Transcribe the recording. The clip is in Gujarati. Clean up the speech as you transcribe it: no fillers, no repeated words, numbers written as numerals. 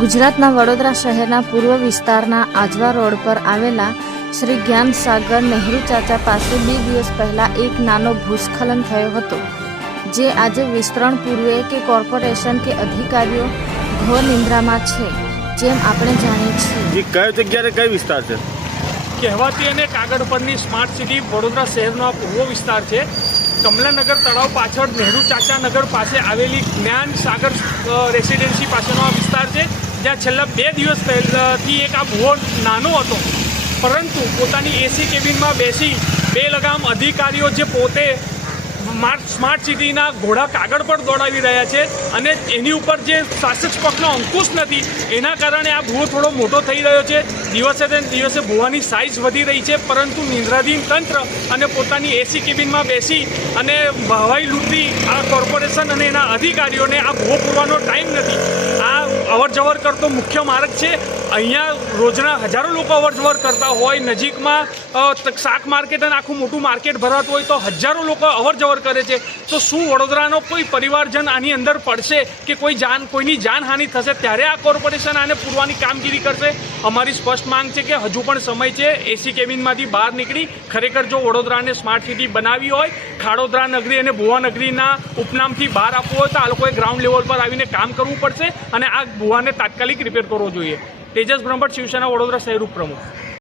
ગુજરાતના વડોદરા શહેરના પૂર્વ વિસ્તારના આજવા રોડ પર આવેલા શ્રી જ્ઞાન સાગર નહેરુ ચાચા પાસે 2 દિવસ પહેલા એક નાનો ભૂસ્ખલન થયો હતો, જે આજે વિસ્તરણ પૂર્વે કે કોર્પોરેશન કે અધિકારીઓ ઘોર નિંદ્રામાં છે, જેમ આપણે જાણીએ છીએ। કઈ જગ્યાએ કઈ વિસ્તાર છે? કહેવાતી અને કાગળ પરની સ્માર્ટ સિટી વડોદરા શહેરનો આ પૂર્વ વિસ્તાર છે। કમલાનગર તળાવ પાછળ નહેરુ ચાચા નગર પાસે આવેલી જ્ઞાન સાગર રેસિડેન્સી પાસેનો આ વિસ્તાર છે, જ્યાં છેલ્લા 2 દિવસ પહેલાથી એક આ ભૂવો નાનો હતો, પરંતુ પોતાની એસી કેબિનમાં બેસી બે લગામ અધિકારીઓ જે પોતે સ્માર્ટ સિટીના ઘોડા કાગળ પર દોડાવી રહ્યા છે અને એની ઉપર જે શાસક પક્ષનો અંકુશ નથી, એના કારણે આ ભૂવો થોડો મોટો થઈ રહ્યો છે। દિવસે ને દિવસે ભૂવાની સાઇઝ વધી રહી છે, પરંતુ નિંદ્રાધીન તંત્ર અને પોતાની એસી કેબિનમાં બેસી અને હવાઈ લૂંટતી આ કોર્પોરેશન અને એના અધિકારીઓને આ ભૂવો પૂરવાનો ટાઈમ નથી। આ અવર જવર કરતો મુખ્ય માર્ગ છે, અહીંયા રોજના હજારો લોકો અવર જવર કરતા હોય। નજીકમાં શાક માર્કેટ અને આખું મોટું માર્કેટ ભરાતું હોય તો હજારો લોકો અવર જવર કરે છે। તો શું વડોદરાનો કોઈ પરિવારજન આની અંદર પડશે કે કોઈની જાનહાનિ થશે ત્યારે આ કોર્પોરેશન આને પૂરવાની કામગીરી કરશે? અમારી સ્પષ્ટ માંગ છે કે હજુ પણ સમય છે એસી કેબિનમાંથી બહાર નીકળી ખરેખર જો વડોદરાને સ્માર્ટ સિટી બનાવી હોય, ખાડોદરા નગરી અને ભુવા નગરીના ઉપનામથી બહાર આપવું હોય તો આ લોકોએ ગ્રાઉન્ડ લેવલ પર આવીને કામ કરવું પડશે અને આ ભુવાને તાત્કાલિક રિપેર કરવો જોઈએ। તેજસ બ્રહ્મભટ્ટ, શિવસેના વડોદરા શહેર ઉપપ્રમુખ।